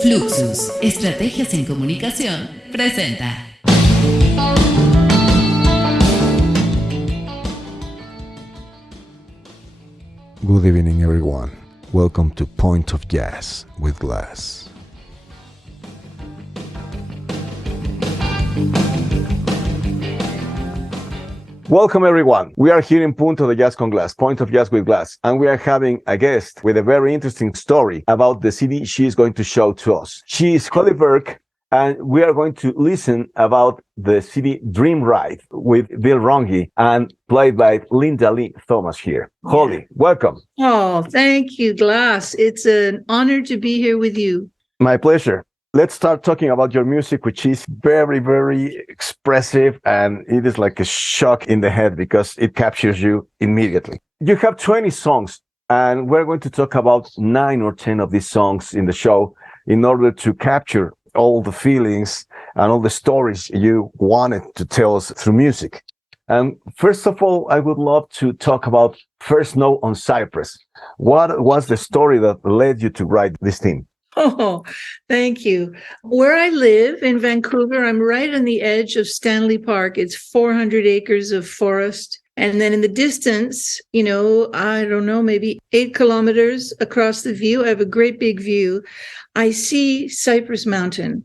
Fluxus, Estrategias en Comunicación, presenta. Good evening, everyone. Welcome to Point of Jazz with Glass. Welcome, everyone. We are here in Punto de Jazz con Glass, Point of Jazz with Glass, and we are having a guest with a very interesting story about the CD she is going to show to us. She is Holly Burke, and we are going to listen about the CD Dreamride with Bill Runge and played by Linda Lee Thomas here. Holly, welcome. Oh, thank you, Glass. It's an honor to be here with you. My pleasure. Let's start talking about your music, which is very, very expressive, and it is like a shock in the head because it captures you immediately. You have 20 songs, and we're going to talk about 9 or 10 of these songs in the show in order to capture all the feelings and all the stories you wanted to tell us through music. And first of all, I would love to talk about First Snow on Cypress. What was the story that led you to write this theme? Oh, thank you. Where I live in Vancouver, I'm right on the edge of Stanley Park. It's 400 acres of forest. And then in the distance, I don't know, maybe 8 kilometers across the view, I have a great big view. I see Cypress Mountain.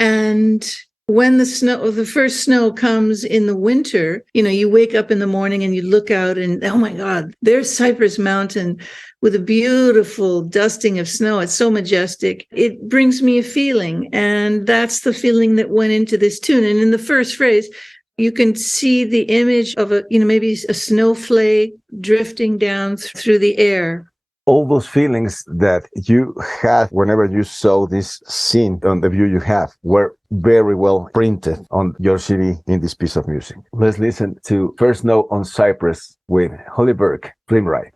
And when the first snow comes in the winter, you wake up in the morning and you look out and, oh my God, there's Cypress Mountain with a beautiful dusting of snow. It's so majestic. It brings me a feeling. And that's the feeling that went into this tune. And in the first phrase, you can see the image of maybe a snowflake drifting down through the air. All those feelings that you had whenever you saw this scene on the view you have were very well printed on your CD in this piece of music. Let's listen to First Snow on Cypress with Holly Burke, Dreamride.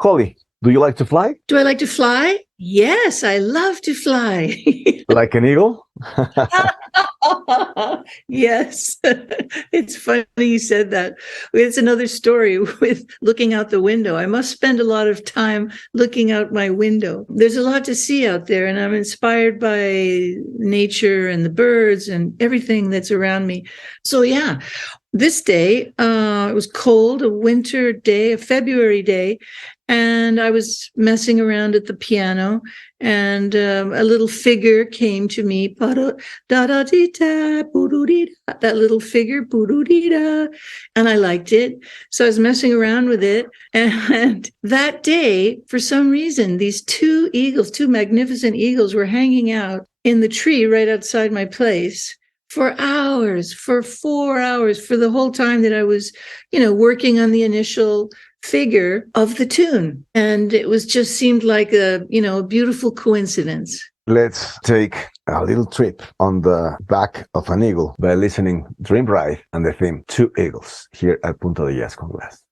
Holly, do you like to fly? Do I like to fly? Yes, I love to fly. Like an eagle? Yes. It's funny you said that. It's another story with looking out the window. I must spend a lot of time looking out my window. There's a lot to see out there, and I'm inspired by nature and the birds and everything that's around me. So yeah, this day, it was cold, a winter day, a February day, and I was messing around at the piano, and a little figure came to me, that little figure, and I liked it. So I was messing around with it. And that day, for some reason, these 2 magnificent eagles were hanging out in the tree right outside my place for hours, for 4 hours, for the whole time that I was, working on the initial figure of the tune. And it was just seemed like a beautiful coincidence. Let's take a little trip on the back of an eagle by listening Dreamride and the theme Two Eagles here at Punto de Jazz con Glass.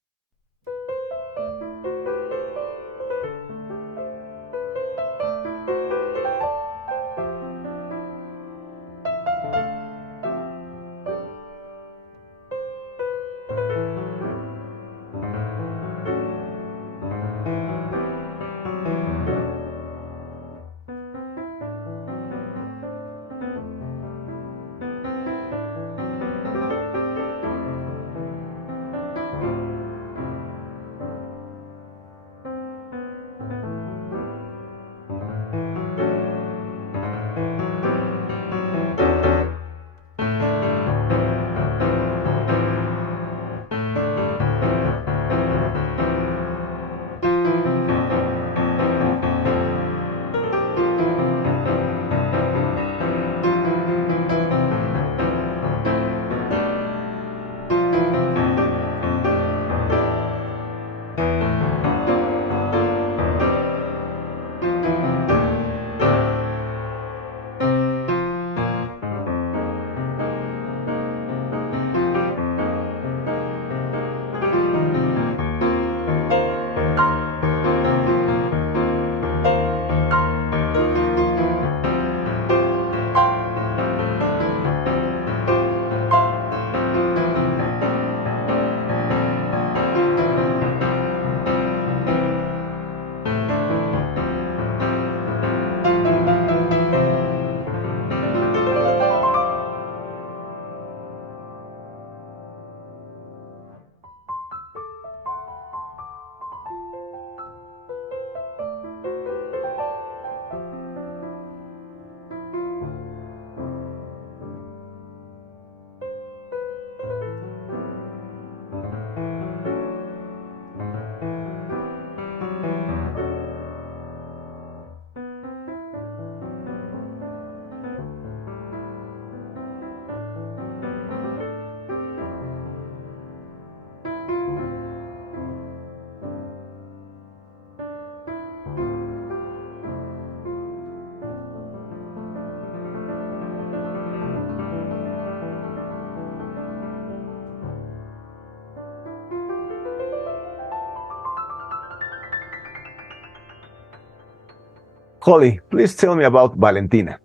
Holly, please tell me about Valentina.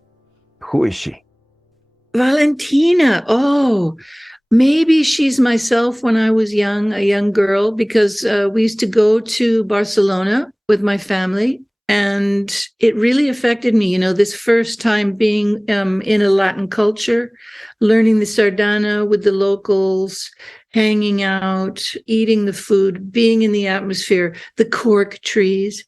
Who is she? Valentina. Oh, maybe she's myself when I was a young girl, because we used to go to Barcelona with my family, and it really affected me. This first time being in a Latin culture, learning the sardana with the locals, hanging out, eating the food, being in the atmosphere, the cork trees,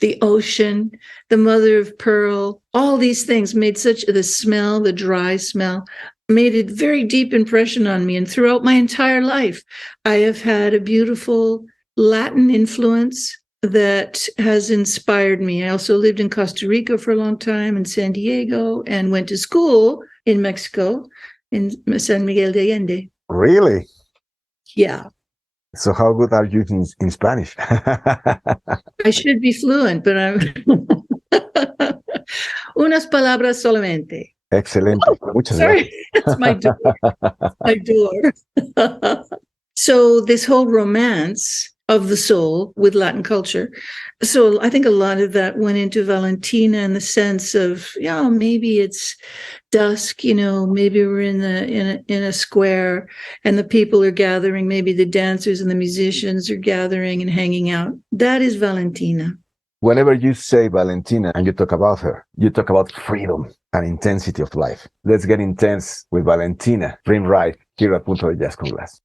the ocean, the mother of pearl, all these things made the smell, the dry smell, made a very deep impression on me. And throughout my entire life, I have had a beautiful Latin influence that has inspired me. I also lived in Costa Rica for a long time, in San Diego, and went to school in Mexico, in San Miguel de Allende. Really? Yeah. So how good are you in Spanish? I should be fluent, but I'm unas palabras solamente. Excelente. Muchas Sorry, that's my door. My door. So this whole romance of the soul with Latin culture. So I think a lot of that went into Valentina, in the sense of, maybe it's dusk, maybe we're in a square and the people are gathering, maybe the dancers and the musicians are gathering and hanging out. That is Valentina. Whenever you say Valentina and you talk about her, you talk about freedom and intensity of life. Let's get intense with Valentina, Dreamride, here at Punto de Jazz con Glass.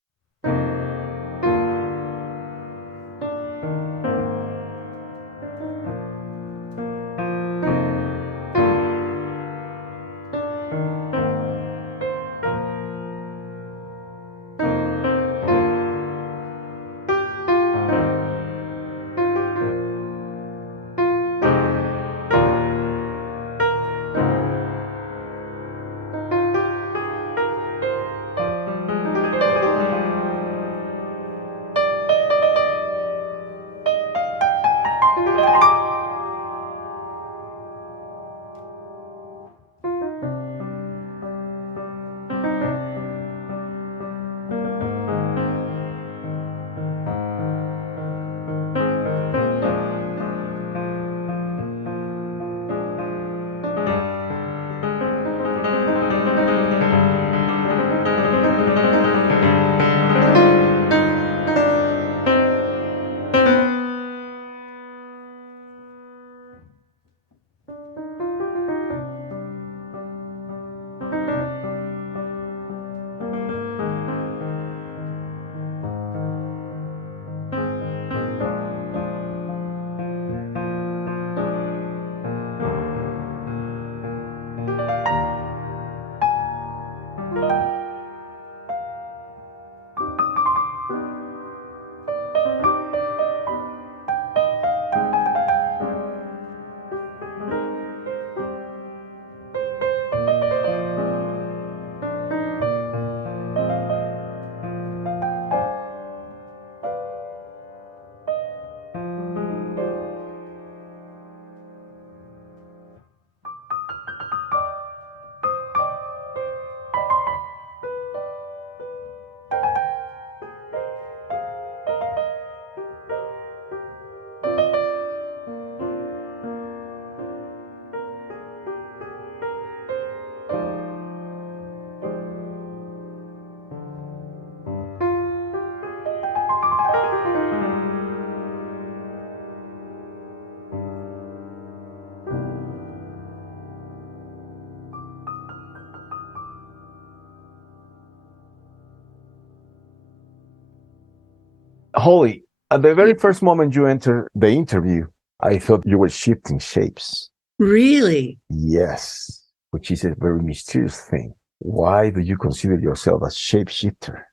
Holly, at the very first moment you entered the interview, I thought you were shifting shapes. Really? Yes, which is a very mysterious thing. Why do you consider yourself a shapeshifter?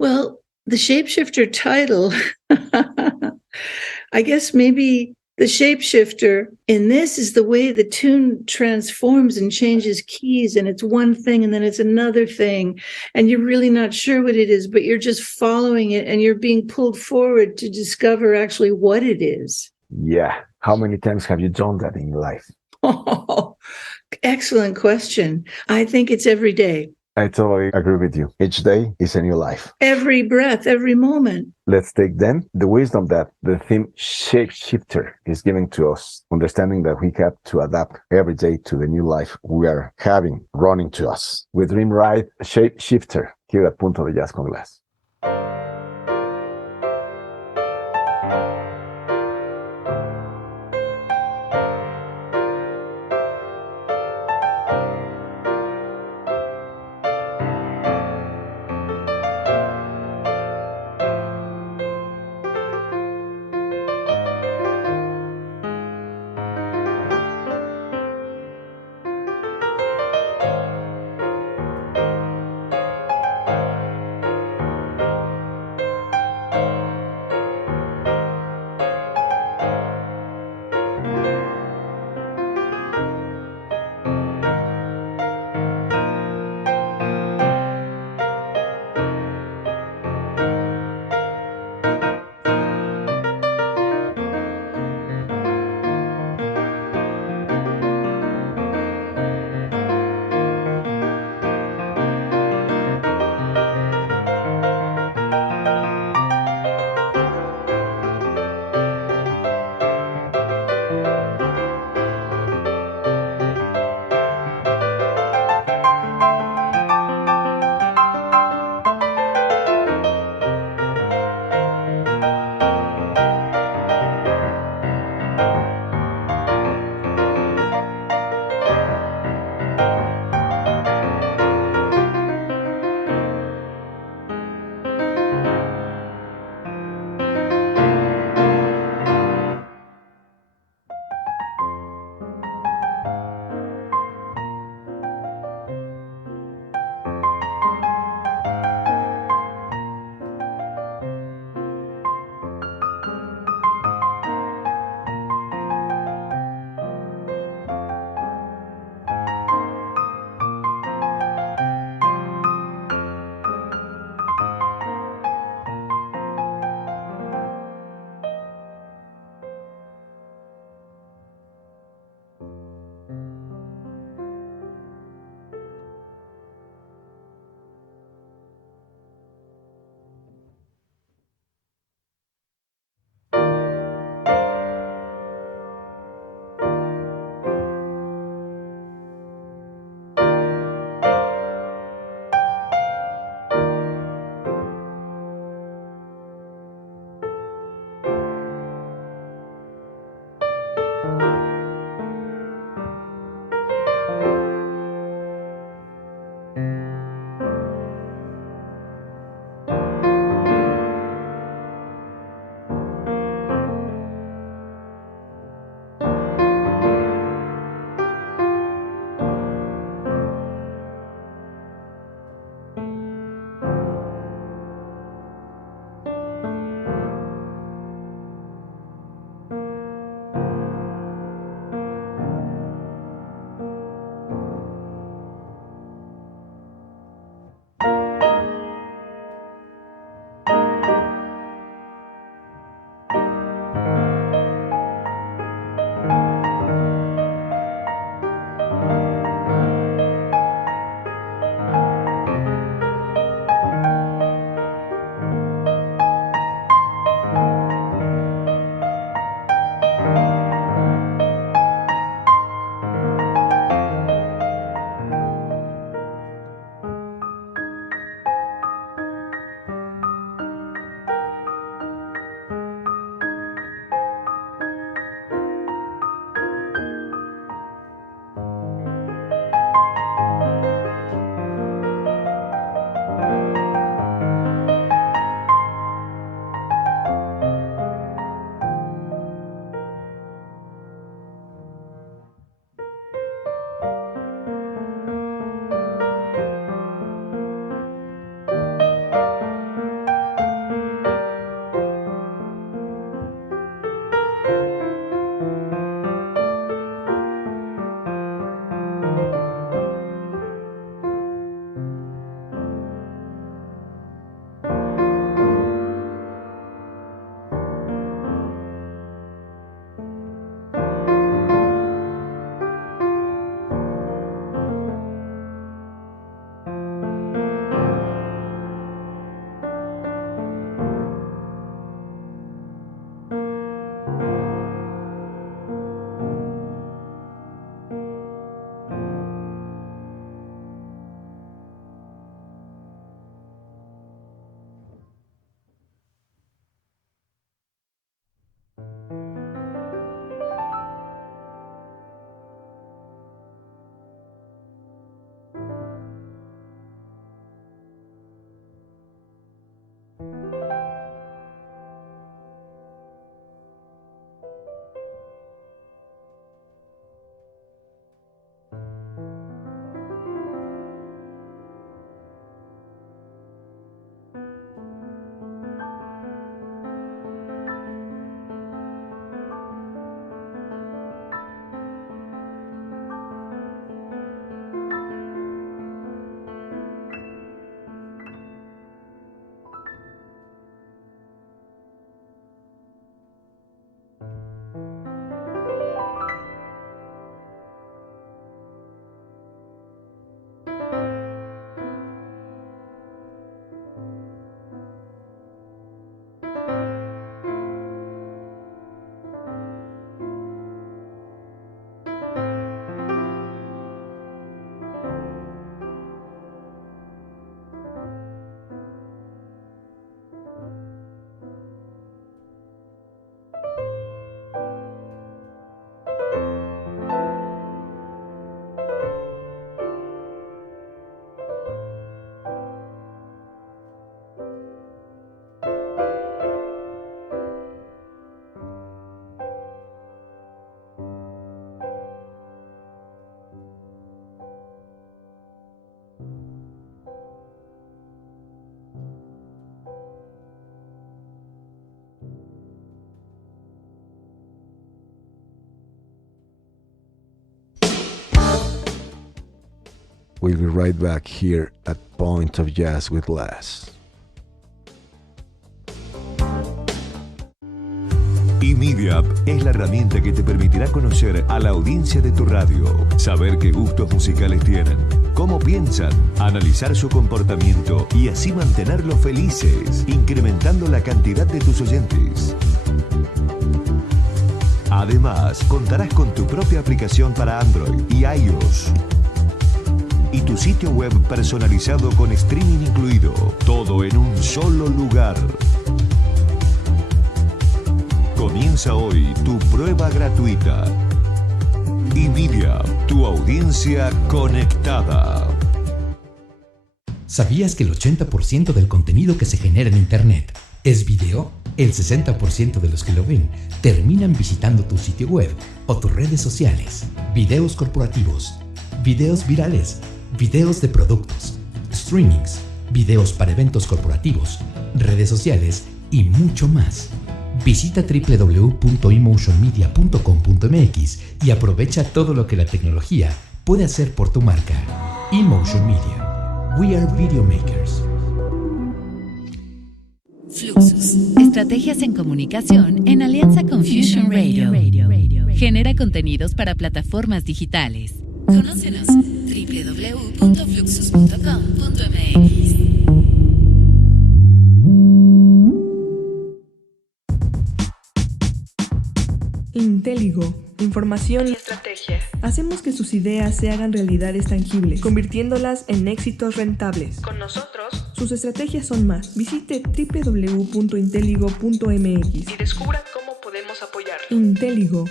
Well, the shapeshifter title, I guess maybe the shapeshifter in this is the way the tune transforms and changes keys, and it's one thing and then it's another thing, and you're really not sure what it is, but you're just following it and you're being pulled forward to discover actually what it is. Yeah. How many times have you done that in your life? Oh, excellent question. I think it's every day. I totally agree with you. Each day is a new life. Every breath, every moment. Let's take then the wisdom that the theme shapeshifter is giving to us, understanding that we have to adapt every day to the new life we are having running to us. With Dreamride, shapeshifter, here at Punto de Jazz con Glass. We'll be right back here at Point of Jazz with Glass. eMedia es la herramienta que te permitirá conocer a la audiencia de tu radio, saber qué gustos musicales tienen, cómo piensan, analizar su comportamiento y así mantenerlos felices, incrementando la cantidad de tus oyentes. Además, contarás con tu propia aplicación para Android y iOS. Y tu sitio web personalizado con streaming incluido, todo en un solo lugar. Comienza hoy tu prueba gratuita. eMedia, tu audiencia conectada. ¿Sabías que el 80% del contenido que se genera en Internet es video? El 60% de los que lo ven terminan visitando tu sitio web o tus redes sociales. Videos corporativos, videos virales, videos de productos, streamings, videos para eventos corporativos, redes sociales y mucho más. Visita www.emotionmedia.com.mx y aprovecha todo lo que la tecnología puede hacer por tu marca. Emotion Media. We are video makers. Fluxus. Estrategias en comunicación en alianza con Fusion Radio. Genera contenidos para plataformas digitales. Conócenos www.fluxus.com.mx. Intéligo, información y estrategia. Hacemos que sus ideas se hagan realidades tangibles, convirtiéndolas en éxitos rentables. Con nosotros, sus estrategias son más. Visite www.intéligo.mx y descubra cómo podemos apoyarlo. Intéligo.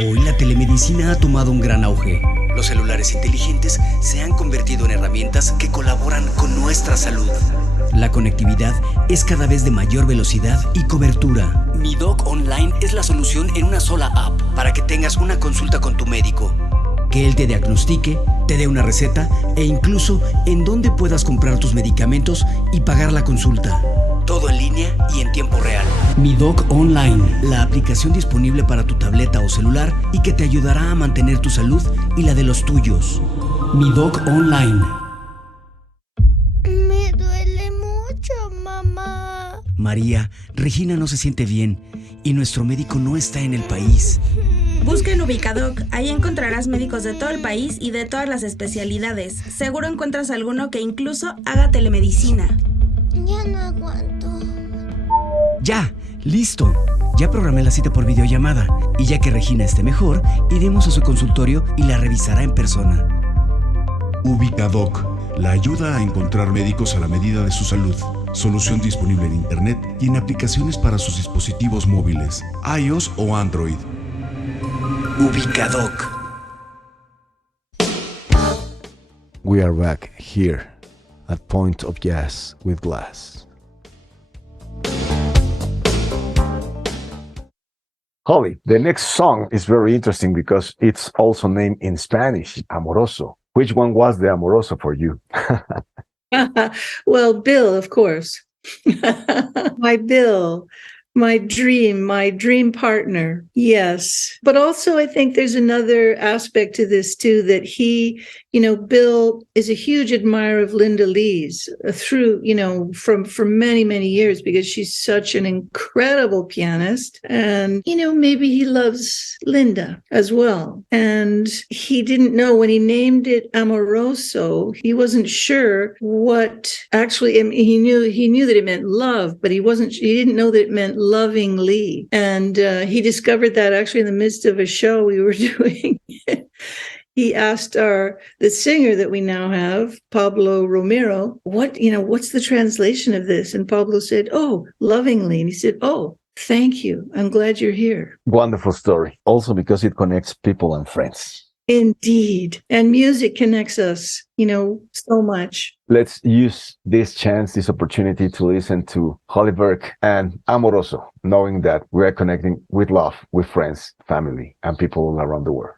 Hoy la telemedicina ha tomado un gran auge. Los celulares inteligentes se han convertido en herramientas que colaboran con nuestra salud. La conectividad es cada vez de mayor velocidad y cobertura. Mi Doc Online es la solución en una sola app para que tengas una consulta con tu médico, que él te diagnostique, te dé una receta e incluso en dónde puedas comprar tus medicamentos y pagar la consulta. Todo en línea y en tiempo real. Mi Doc Online, la aplicación disponible para tu tableta o celular y que te ayudará a mantener tu salud y la de los tuyos. Mi Doc Online. Me duele mucho, mamá. María, Regina no se siente bien y nuestro médico no está en el país. Busca en Ubicadoc, ahí encontrarás médicos de todo el país y de todas las especialidades. Seguro encuentras alguno que incluso haga telemedicina. Ya no aguanto. ¡Ya! ¡Listo! Ya programé la cita por videollamada y ya que Regina esté mejor, iremos a su consultorio y la revisará en persona. Ubicadoc, la ayuda a encontrar médicos a la medida de su salud. Solución disponible en Internet y en aplicaciones para sus dispositivos móviles, iOS o Android. Ubicadoc. We are back here at Point of Jazz with Glass. Holly, the next song is very interesting because it's also named in Spanish, Amoroso. Which one was the Amoroso for you? Well, Bill, of course. My Bill, my dream partner. Yes. But also, I think there's another aspect to this, too, that Bill is a huge admirer of Linda Lee's through, for many, many years, because she's such an incredible pianist. And, maybe he loves Linda as well. And he didn't know when he named it Amoroso, he wasn't sure what actually, he knew that it meant love, but he didn't know that it meant lovingly. And he discovered that actually in the midst of a show we were doing. He asked the singer that we now have, Pablo Romero, what's the translation of this? And Pablo said, "Oh, lovingly." And he said, "Oh, thank you. I'm glad you're here." Wonderful story. Also because it connects people and friends. Indeed. And music connects us, so much. Let's use this opportunity to listen to Holly Burke and Amoroso, knowing that we are connecting with love, with friends, family, and people all around the world.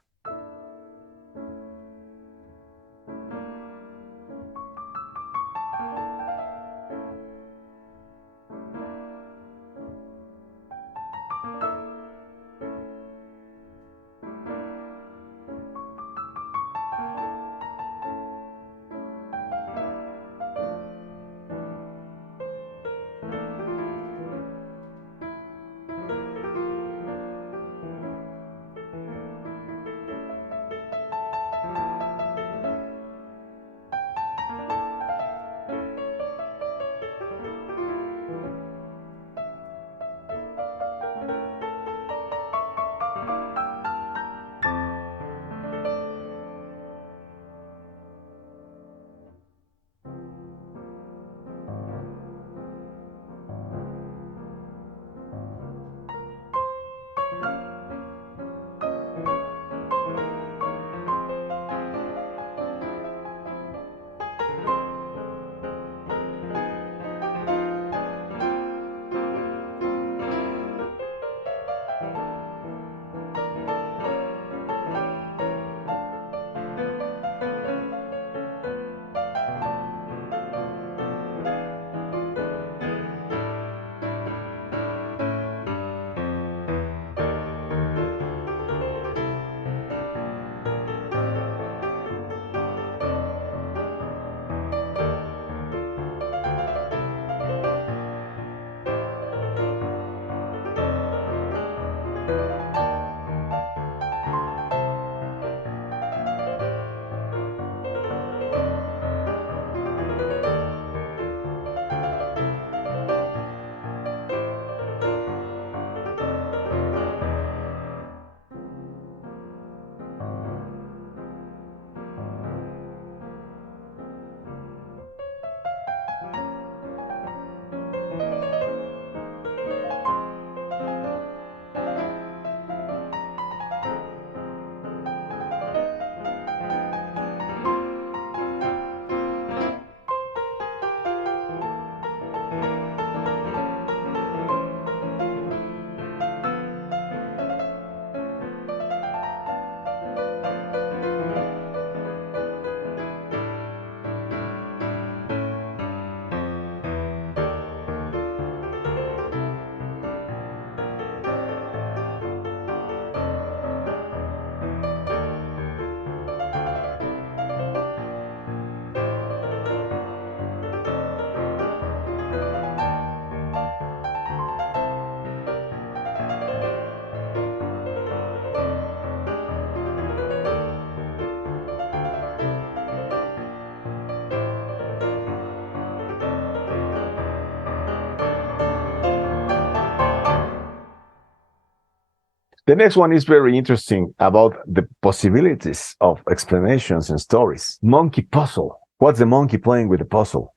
The next one is very interesting about the possibilities of explanations and stories. Monkey puzzle. What's the monkey playing with the puzzle?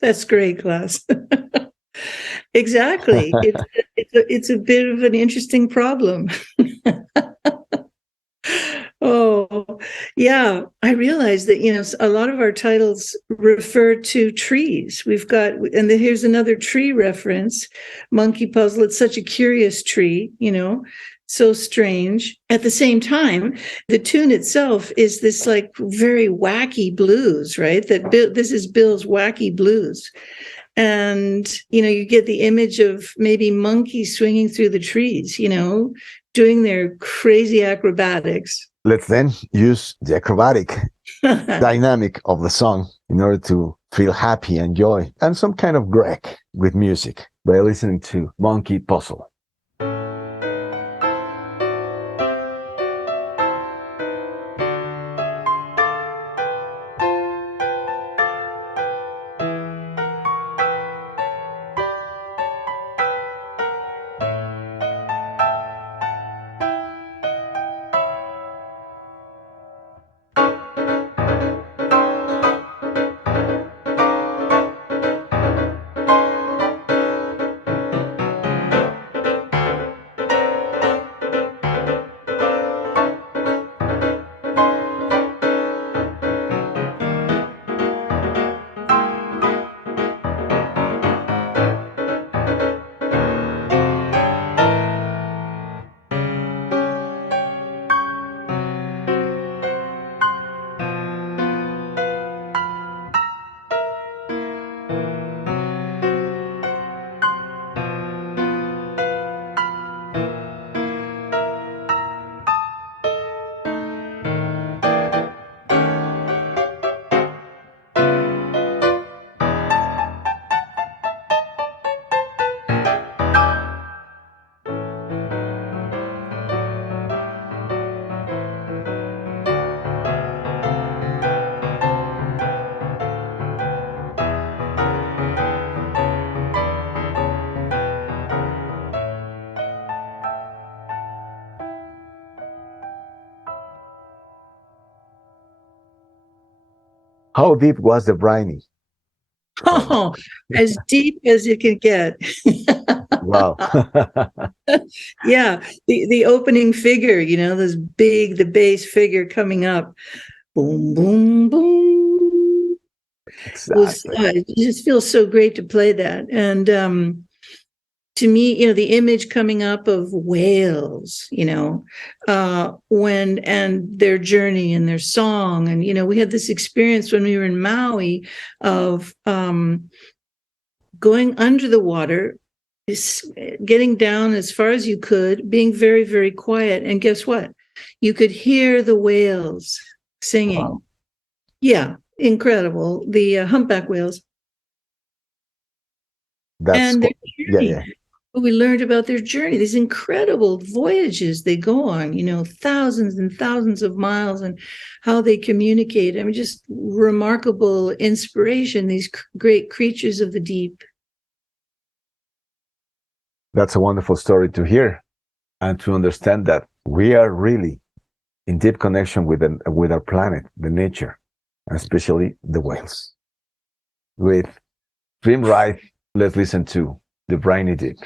That's great, class. Exactly. It's a bit of an interesting problem. Oh, yeah. I realize that, a lot of our titles refer to trees. We've got, and then here's another tree reference, Monkey Puzzle. It's such a curious tree, so strange. At the same time, the tune itself is this like very wacky blues, right? This is Bill's wacky blues. And, you get the image of maybe monkeys swinging through the trees, doing their crazy acrobatics. Let's then use the acrobatic dynamic of the song in order to feel happy and joy and some kind of Greg with music by listening to Monkey Puzzle. How deep was the briny? Oh, as deep as it can get. Wow. Yeah, the opening figure, the bass figure coming up, boom, boom, boom. Exactly. It just feels so great to play that. And to me, the image coming up of whales, and their journey and their song. And, we had this experience when we were in Maui of going under the water, getting down as far as you could, being very, very quiet. And guess what? You could hear the whales singing. Wow. Yeah, incredible. The humpback whales. And their journey. We learned about their journey, these incredible voyages they go on, thousands and thousands of miles, and how they communicate. I mean, just remarkable inspiration, these great creatures of the deep. That's a wonderful story to hear and to understand that we are really in deep connection with our planet, the nature, and especially the whales. With Dreamride, let's listen to The Briny Deep.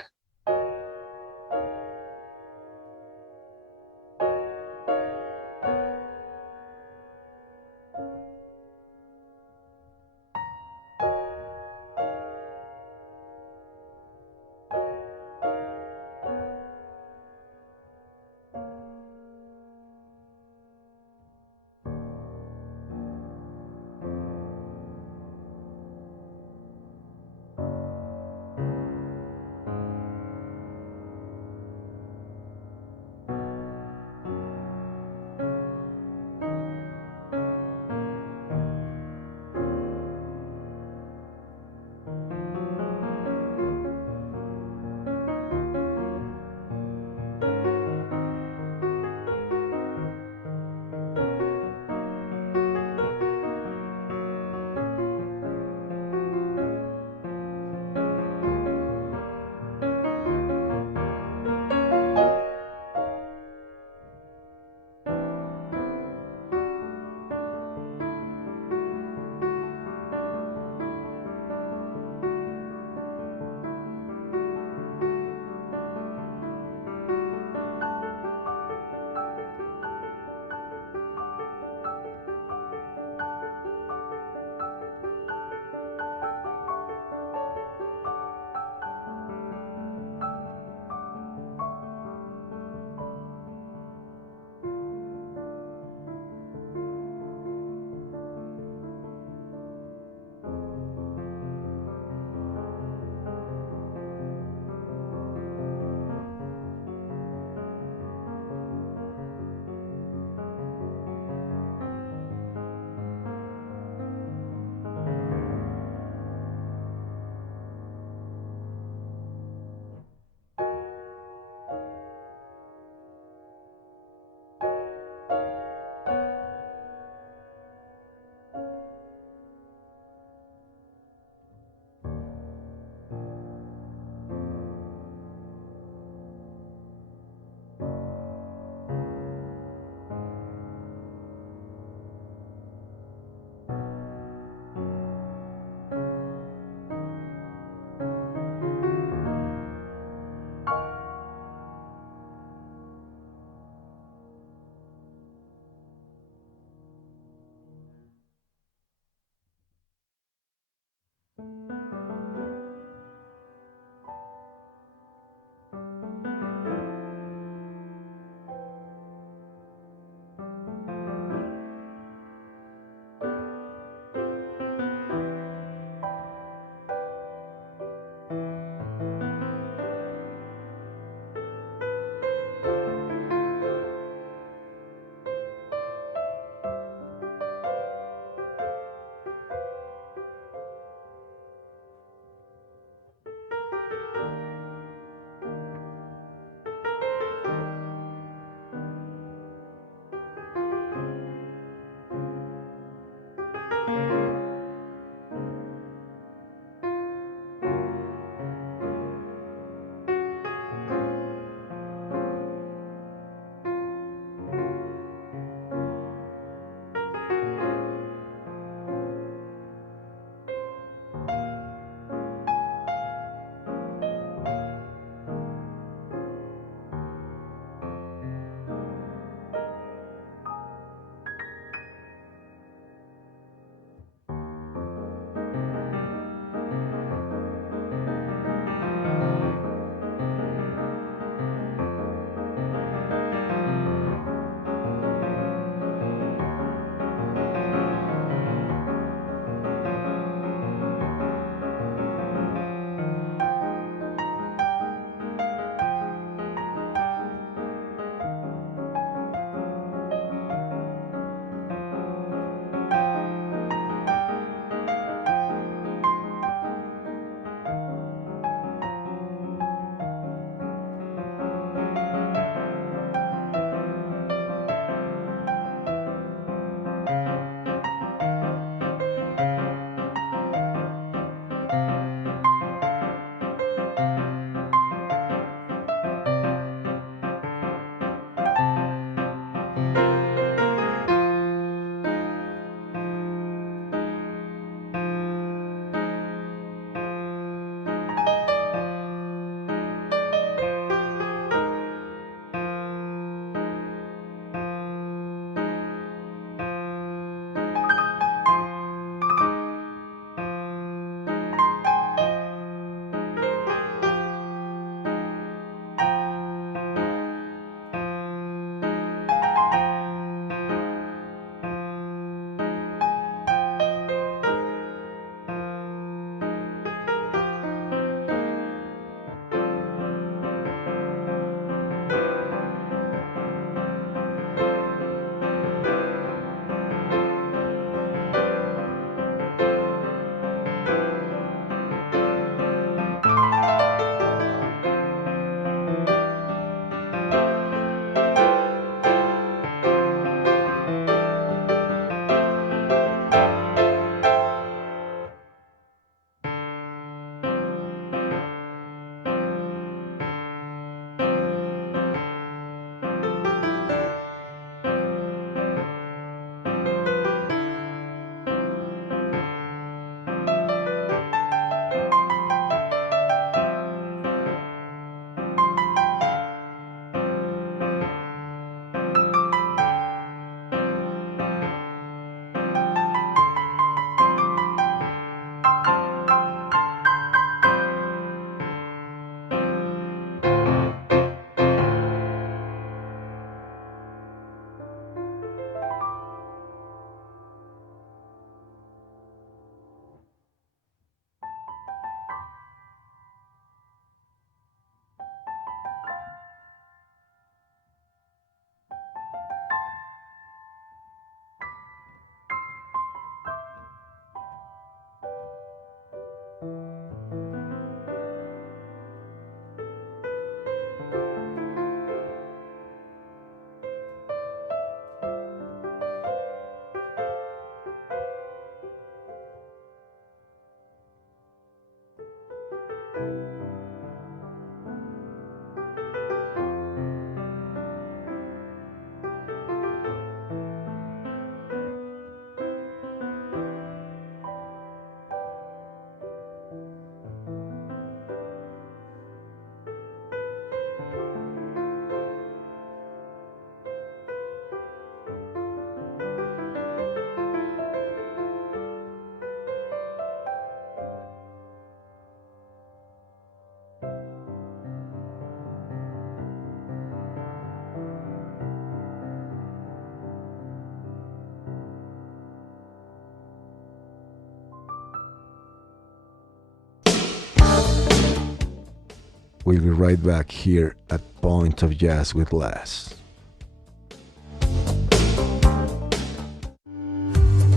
We'll be right back here at Point of Jazz with Les.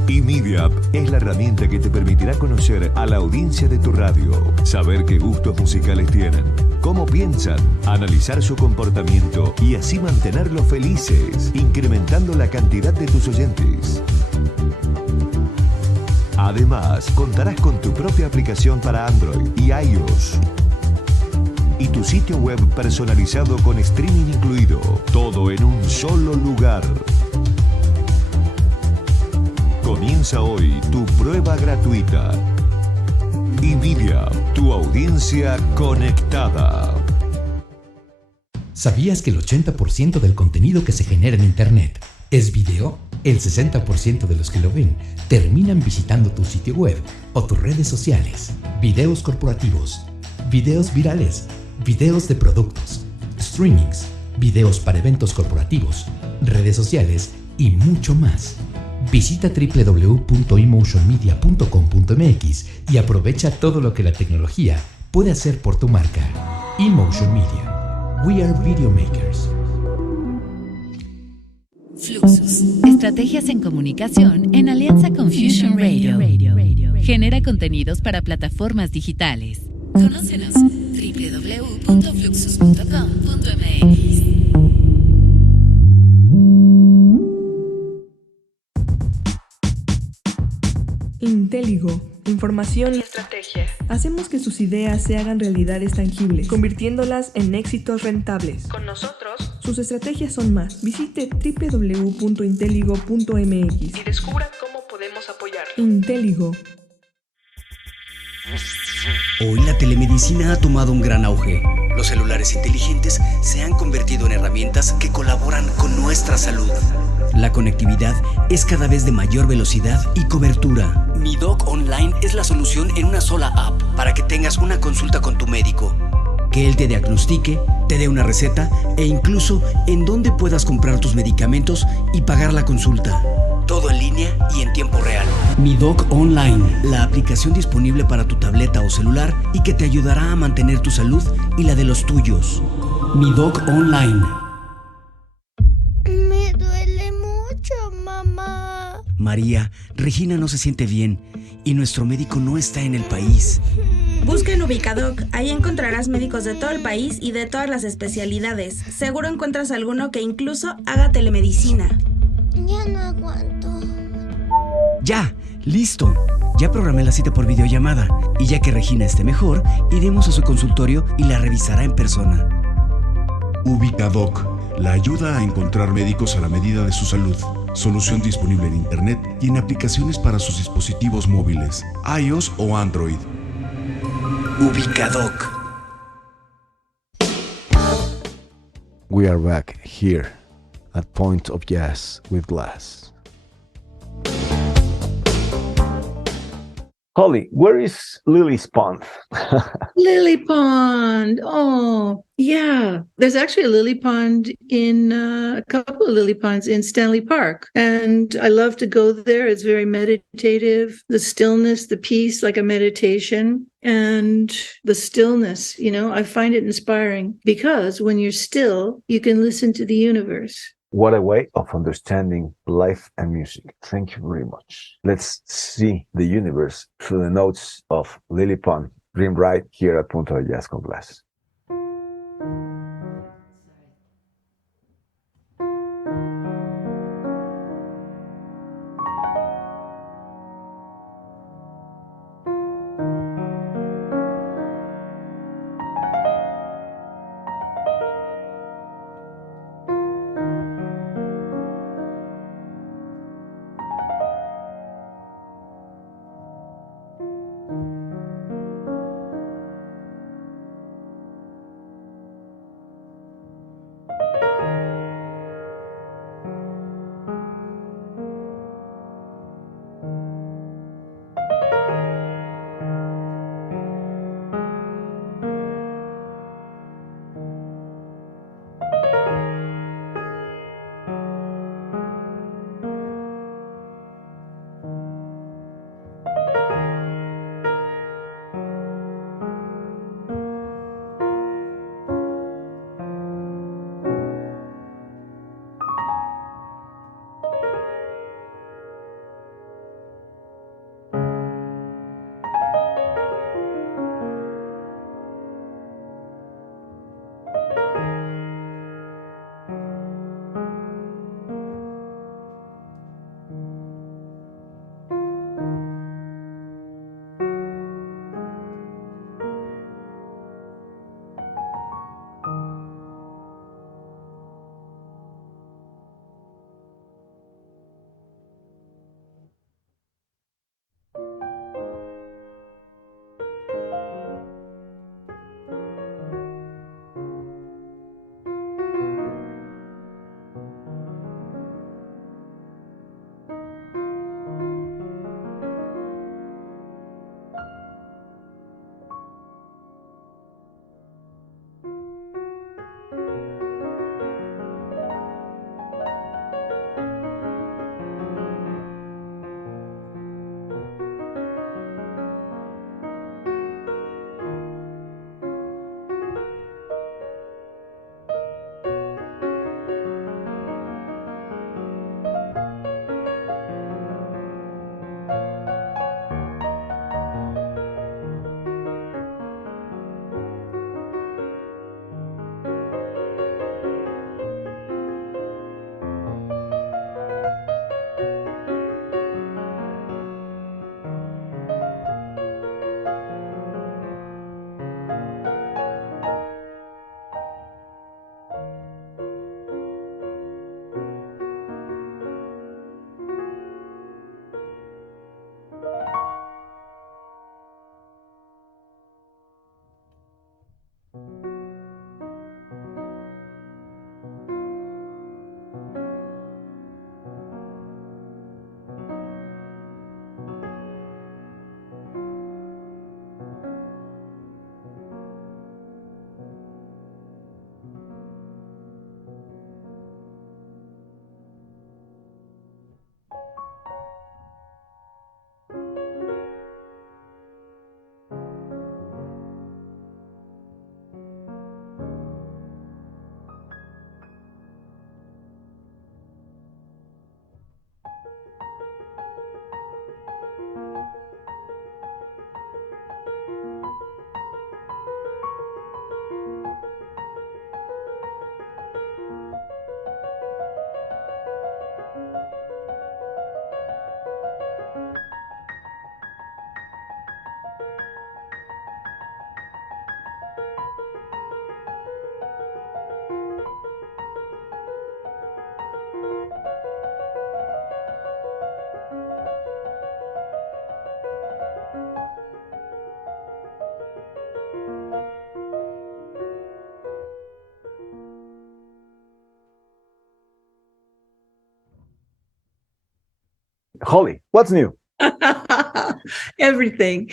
eMedia es la herramienta que te permitirá conocer a la audiencia de tu radio, saber qué gustos musicales tienen, cómo piensan, analizar su comportamiento y así mantenerlos felices, incrementando la cantidad de tus oyentes. Además, contarás con tu propia aplicación para Android y iOS y tu sitio web personalizado con streaming incluido, todo en un solo lugar. Comienza hoy tu prueba gratuita. eMedia, tu audiencia conectada. ¿Sabías que el 80% del contenido que se genera en Internet es video? El 60% de los que lo ven terminan visitando tu sitio web o tus redes sociales. Videos corporativos, videos virales, videos de productos, streamings, videos para eventos corporativos, redes sociales y mucho más. Visita www.emotionmedia.com.mx y aprovecha todo lo que la tecnología puede hacer por tu marca. Emotion Media. We are video makers. Fluxus. Estrategias en comunicación en alianza con Fusion Radio. Genera contenidos para plataformas digitales. Conócenos www.fluxus.com.mx. Intéligo, información y estrategia. Hacemos que sus ideas se hagan realidades tangibles, convirtiéndolas en éxitos rentables. Con nosotros, sus estrategias son más. Visite www.intéligo.mx y descubra cómo podemos apoyarlo. Intéligo. Hoy la telemedicina ha tomado un gran auge. Los celulares inteligentes se han convertido en herramientas que colaboran con nuestra salud. La conectividad es cada vez de mayor velocidad y cobertura. Mi Doc Online es la solución en una sola app para que tengas una consulta con tu médico, que él te diagnostique, te dé una receta e incluso en dónde puedas comprar tus medicamentos y pagar la consulta. Todo en línea y en tiempo real. Mi Doc Online, la aplicación disponible para tu tableta o celular y que te ayudará a mantener tu salud y la de los tuyos. Mi Doc Online. Me duele mucho, mamá. María, Regina no se siente bien y nuestro médico no está en el país. Busca en Ubicadoc, ahí encontrarás médicos de todo el país y de todas las especialidades. Seguro encuentras alguno que incluso haga telemedicina. Ya no aguanto. ¡Ya! ¡Listo! Ya programé la cita por videollamada y ya que Regina esté mejor, iremos a su consultorio y la revisará en persona. Ubicadoc, la ayuda a encontrar médicos a la medida de su salud. Solución disponible en Internet y en aplicaciones para sus dispositivos móviles, iOS o Android. Ubicadoc. We are back here at Point of Jazz with Les. Holly, where is Lily's Pond? Lily Pond. Oh, yeah. There's actually a lily pond in a couple of lily ponds in Stanley Park. And I love to go there. It's very meditative. The stillness, the peace, like a meditation. And the stillness, I find it inspiring because when you're still, you can listen to the universe. What a way of understanding life and music. Thank you very much. Let's see the universe through the notes of Lily Pond, Dreamride, here at Punto de Jazz con Les. Holly, what's new? Everything.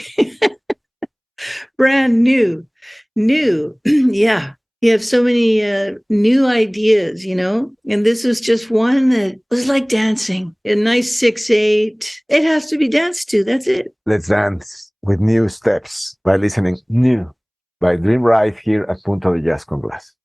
Brand new. New. Yeah. You have so many new ideas, and this was just one that was like dancing. A nice 6/8. It has to be danced to. That's it. Let's dance with new steps by listening New by Dreamride here at Punto de Jazz con Glass.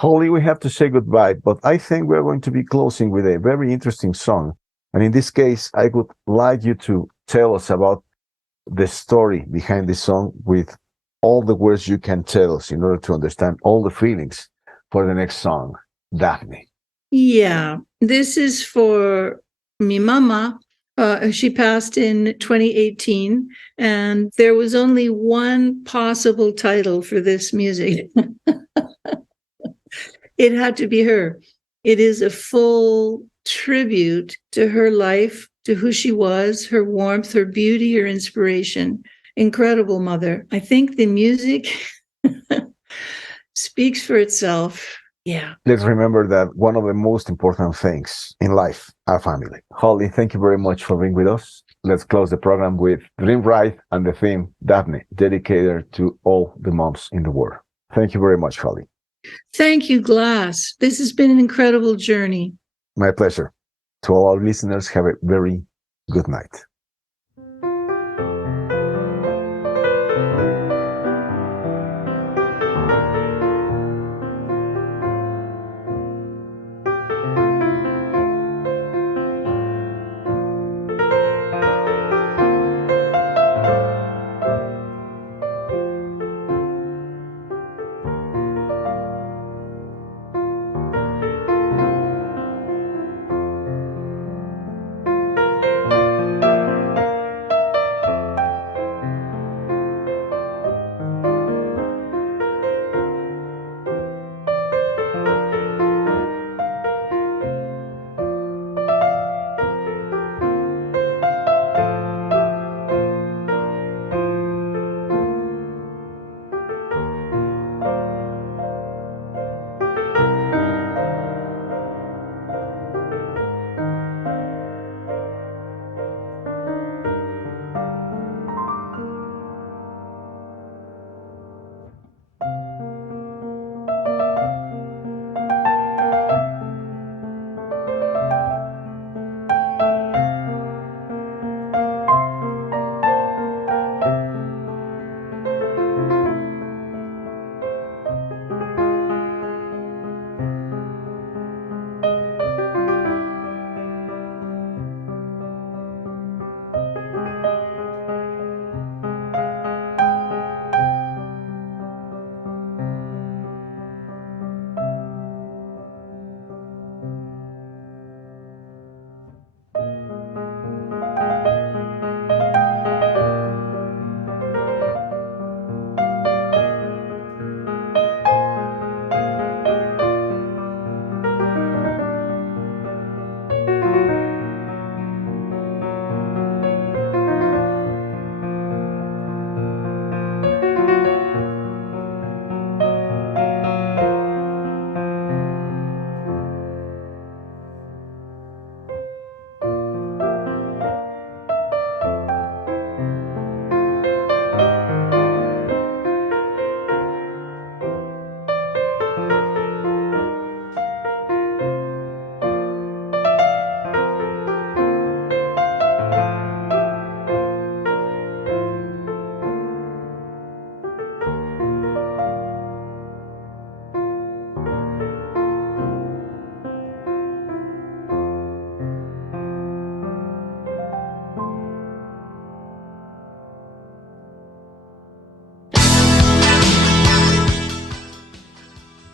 Holly, we have to say goodbye, but I think we're going to be closing with a very interesting song. And in this case, I would like you to tell us about the story behind this song with all the words you can tell us in order to understand all the feelings for the next song, Daphne. Yeah, this is for mi mama. She passed in 2018, and there was only one possible title for this music. It had to be her. It is a full tribute to her life, to who she was, her warmth, her beauty, her inspiration. Incredible mother. I think the music speaks for itself. Yeah. Let's remember that one of the most important things in life, our family. Holly, thank you very much for being with us. Let's close the program with Dreamride and the theme, Daphne, dedicated to all the moms in the world. Thank you very much, Holly. Thank you, Glass. This has been an incredible journey. My pleasure. To all our listeners, have a very good night.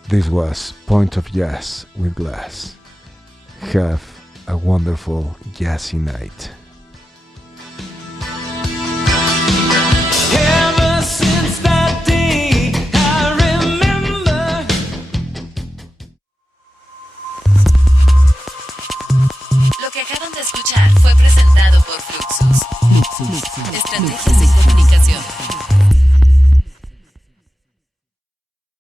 This was Point of Jazz with Glass. Have a wonderful jazzy night. Ever since that day, I remember. Lo que acaban de escuchar fue presentado por Fluxus. Estrategias en comunicación.